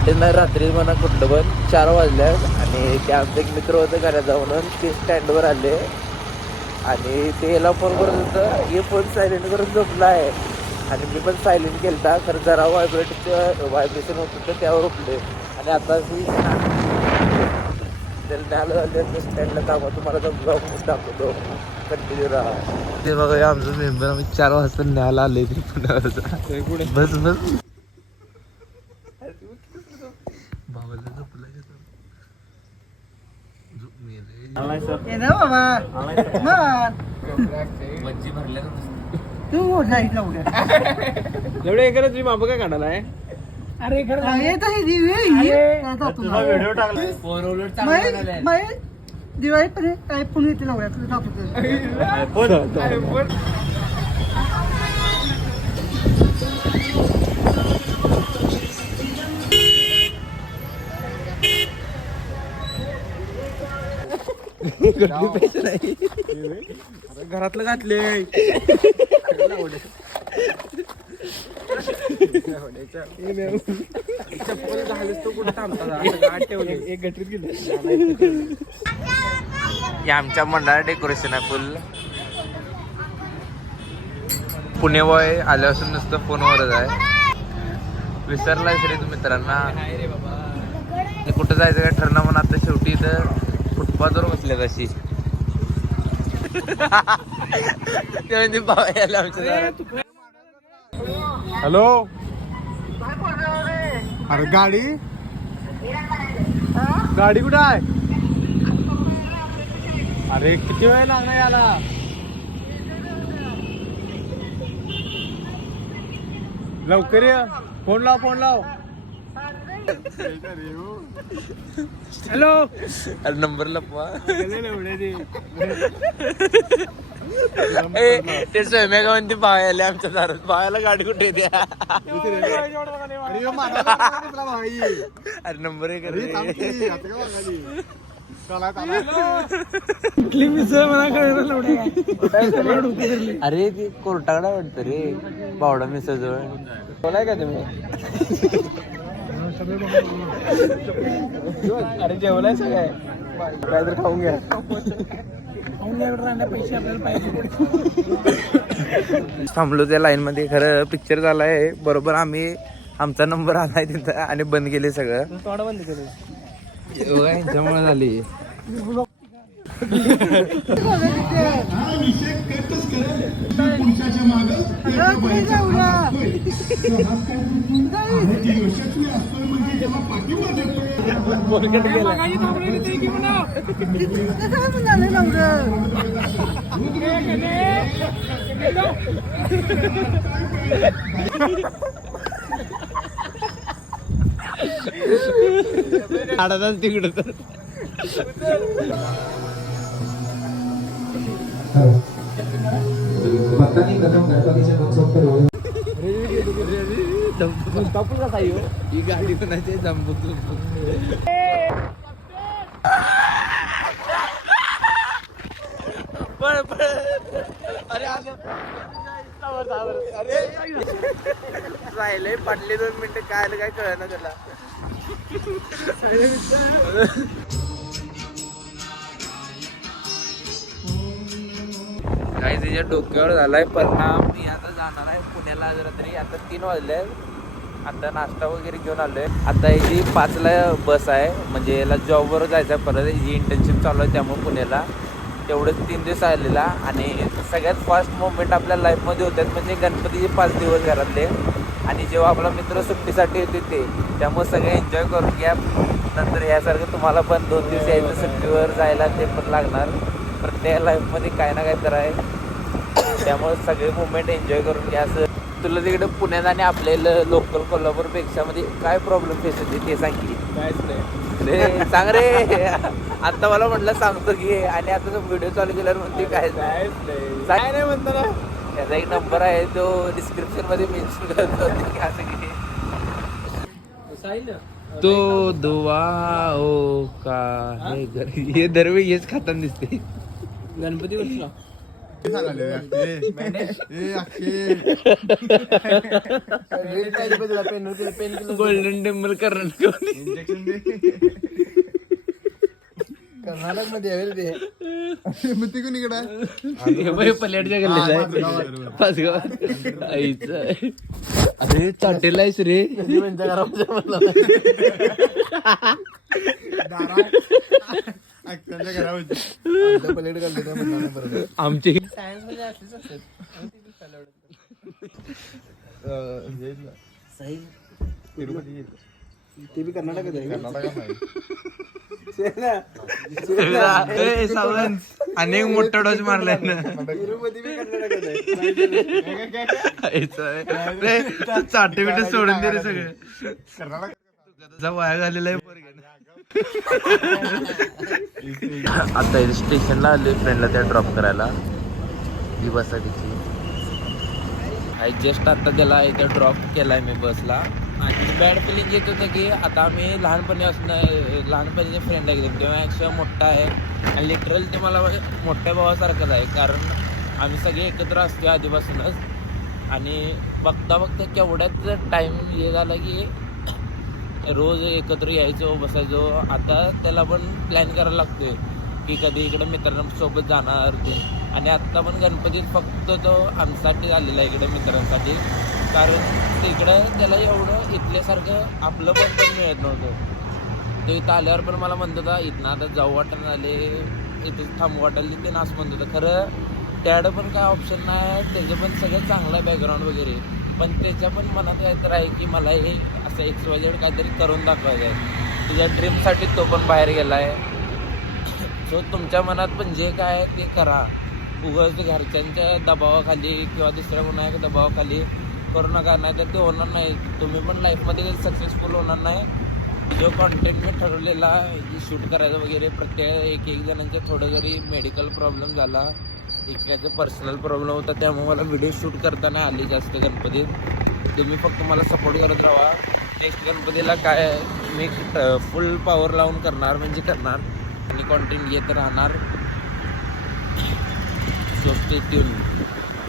पहाटे नाही रात्री म्हणा कुठलं पण 4 वाजल्यात आणि ते आमचं एक मित्र होतं घरात म्हणून ते स्टँडवर आले आणि ते याला फोन करत होतं हे फोन सायलेंट करून झोपला आहे आणि मी पण सायलेंट केलता तर जरा व्हायब्रेशन होत होतं त्यावर उठले आणि आता मी त्याला स्टँडला थांबा तुम्हाला तो ब्लॉग दाखवतो कंटिन्यू राहा. ते बघा आमचं मेंबर आम्ही 4 वाजता न्यायला आले ते पुण्यावरचा बस बस बाबाला झोपला मज्जी भरल्या तू जायला एवढं एखादा तुम्ही माप काय काढायला आहे? अरे व्हिडिओ टाकला दिवाळी पण काय पुणे येते लावूया पैसे नाही घरातलं घातले चप्पल घालूस तो कुठं थांबतात एक गटरीत गेले. हे आमच्या मंडळात डेकोरेशन आहे फुल. पुणे बॉय आल्यापासून नुसतं फोनवरच आहे. विसरलाय रे तू मित्रांना. कुठं जायचं काय ठरणं म्हणून आता शेवटी इथं फुटपाथवर बसल्यात अशी. ते म्हणजे बाबा आले आमच्या दारात. हॅलो अरे गाडी कुठं आहे? अरे किती वेळ लागला याला? लवकर ये. फोन लाव हॅलो. अरे नंबर लपवा. ते स्वयंपाक म्हणते बाय आले आमच्या दारात. बायाला गाडी कुठे द्या. अरे नंबर आहे अरे ती कोर्टाकडे वाटतं रे बावडा मिसळजवळ. बोलाय का तुम्ही? अरे जेवलाय सगळं काय तर खाऊन घ्या. पैसे आपल्याला पाहिजे. थांबलो त्या लाईन मध्ये. खरं पिक्चर झालाय बरोबर. आम्ही आमचा नंबर आलाय तिथं आणि बंद केले सगळं. तोंड बंद केलं यांच्यामुळे झाली. आडाच तिकडं तर ही गाडी कोणाची जंबूक अरे राहिले पडले 2 मिनिटं काय आलं काय कळलं ना त्याला. काही त्याच्या डोक्यावर झालाय परिणाम. मी आता जाणार आहे पुण्याला आज रात्री. आता 3 वाजले. आता नाश्ता वगैरे घेऊन आलोय. आता याची 5ला बस आहे म्हणजे याला जॉबवर जायचं आहे परत. ही इंटर्नशिप चालू आहे त्यामुळे पुण्याला तेवढंच 3 दिवस आलेला. आणि सगळ्यात फास्ट मोमेंट आपल्या लाईफमध्ये होतात म्हणजे गणपतीचे 5 दिवस घरातले. आणि जेव्हा आपला मित्र सुट्टीसाठी येते ते त्यामुळे सगळे एन्जॉय करून घ्या. नंतर यासारखं तुम्हाला पण 2 दिवस यायचं सुट्टीवर जायला ते पण लागणार. प्रत्येक लाईफमध्ये काय ना काय तर आहे त्यामुळे सगळे मुवमेंट एन्जॉय करून घ्या. असं तुला तिकडे पुण्यात आणि आपल्या लोकल कोल्हापूरपेक्षा मध्ये काय प्रॉब्लेम फेस होते ते सांग की. काहीच नाही रे सांग रे. आता मला म्हटलं सांगतो की आणि आता व्हिडिओ चालू केल्यावर म्हणते काय नाही म्हणतो ना. त्याचा एक नंबर आहे तो डिस्क्रिप्शन मध्ये मेन्शन करतो की असं की तो दुआ ओ का हे दरवेळी हेच खाताना दिसते. गणपती बसला गोल्डन टेम्पल कर्नाटक कर्नाटक मध्ये आहे ते पल्याडच्या गल्लीत आईचं अरे चाटेला आहेस रे आमची सायन्स मध्ये असलीच असतात ते बी कर्नाटकात आहे अनेक मोठा डोस मारलाय ना तिरुपती बी कर्नाटकात आहे चाटे बिटे सोडून दे रे सगळं वाया झालेला आहे आता स्टेशनला आले फ्रेंडला त्या ड्रॉप करायला ही बस आहे तिची जस्ट आता त्याला इथे ड्रॉप केलाय मी बसला आणि बॅड फिलिंग येत होतं की आता आम्ही लहानपणीचे फ्रेंड आहे एकदम तेव्हा मोठा आहे आणि लिटरल ते मला मोठ्या भावासारखंच आहे कारण आम्ही सगळे एकत्र असतो आधीपासूनच आणि बघता केवढ्याच टाईम हे झाला की रोज एकत्र यायचो बसायचो आता त्याला पण प्लॅन करायला लागतोय की कधी इकडे मित्रांसोबत जाणार आणि आत्ता पण गणपतीत फक्त तो आमच्यासाठी आलेला आहे इकडे मित्रांसाठी कारण तिकडं त्याला एवढं इथल्यासारखं आपलं पण मिळत नव्हतं तो इथं आल्यावर पण मला म्हणत होता इथनं आता जाऊ वाटणं आले इथं थांबू वाटायला तिथे नाच म्हणत होता खरं त्याकडं पण काय ऑप्शन नाही त्याचं पण सगळं चांगलं आहे बॅकग्राऊंड वगैरे पण त्याच्या पण मनात काहीतरी आहे की मला हे असं XYZ काहीतरी करून दाखवायचं आहे तुझ्या ड्रीमसाठी तो पण बाहेर गेला आहे सो तुमच्या मनात पण जे काय आहे ते करा उगाच घरच्यांच्या दबावाखाली किंवा दुसऱ्या कोणाच्या दबावाखाली करू नका नाही तर ते होणार नाही तुम्ही पण लाईफमध्ये सक्सेसफुल होणार नाही जो कॉन्टेंट मी ठरवलेला शूट करायचं वगैरे प्रत्येक एक जणांच्या थोडं जरी मेडिकल प्रॉब्लेम झाला एकाचा पर्सनल प्रॉब्लेम होता त्यामुळे मला व्हिडिओ शूट करताना आली जास्त गणपतीत तुम्ही फक्त मला सपोर्ट करत राहा नेक्स्ट गणपतीला काय मी फुल पॉवर लावून करणार म्हणजे करणार आणि कॉन्टेंट येत राहणार सो स्टे ट्यून